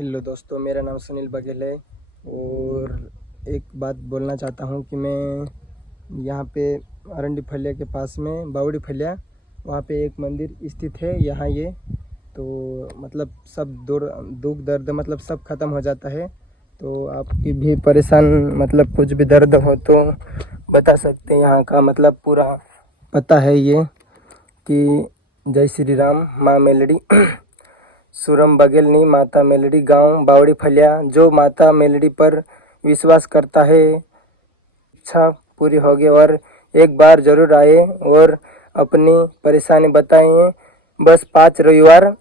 Hello दोस्तों, मेरा नाम सुनील बघेल है और एक बात बोलना चाहता हूँ कि मैं यहाँ पे अरंडी फलिया के पास में बावड़ी फलिया वहाँ पे एक मंदिर स्थित है। यहाँ ये तो मतलब सब दुख दर्द मतलब सब ख़त्म हो जाता है। तो आपकी भी परेशान मतलब कुछ भी दर्द हो तो बता सकते हैं। यहाँ का मतलब पूरा पता है ये कि जय श्री राम माँ मेलडी सुरम बघेलनी माता मेलडी गांव बावड़ी फलिया। जो माता मेलडी पर विश्वास करता है इच्छा पूरी होगी और एक बार जरूर आए और अपनी परेशानी बताएं। बस 5 रविवार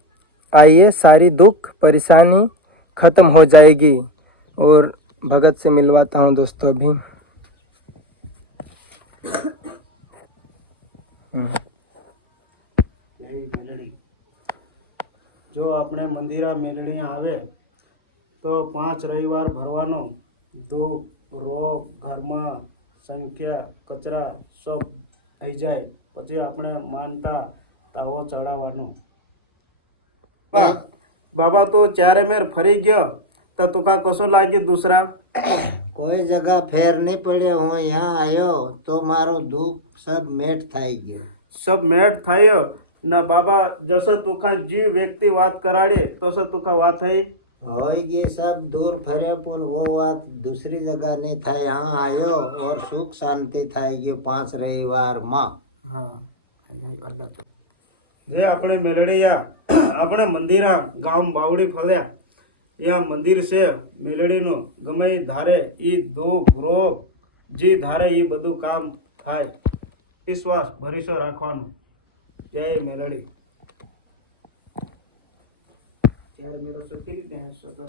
आइए, सारी दुख परेशानी ख़त्म हो जाएगी। और भगत से मिलवाता हूँ दोस्तों अभी। जो अपने मंदिरा मेलड़ी आवे तो 5 रविवार भरवानो। दुख रोग घर में संख्या कचरा सब आई जाए पछी अपने मानता तावो चढ़ावानो। बाबा तो चारे मेर फरी गयो तो तुका कसो लागी दूसरा? कोई जगह फेर नहीं पड़े हूँ, यहाँ आयो तो मारो दुख सब मेट थाई गयो। सब मेट थायो ना बाबा। जसो तुका जी व्यक्ति बात कराड़े तो तुका बात है होई गई सब दूर फरे पर वो बात दूसरी जगह नहीं था। यहाँ आयो और सुख शांति थाई गयो 5 रविवार माँ। जे अपने मेलड़िया अपने मंदिरा गांव बावड़ी फल्या यहाँ मंदिर से मेलड़ी नो गमे धारे ई दुख रोग जी धारे ई बधु काम थाय। विश्वास भरीसो राखवानो। जय मेलड़ी। मेरा सुखी रीते हैं सदा।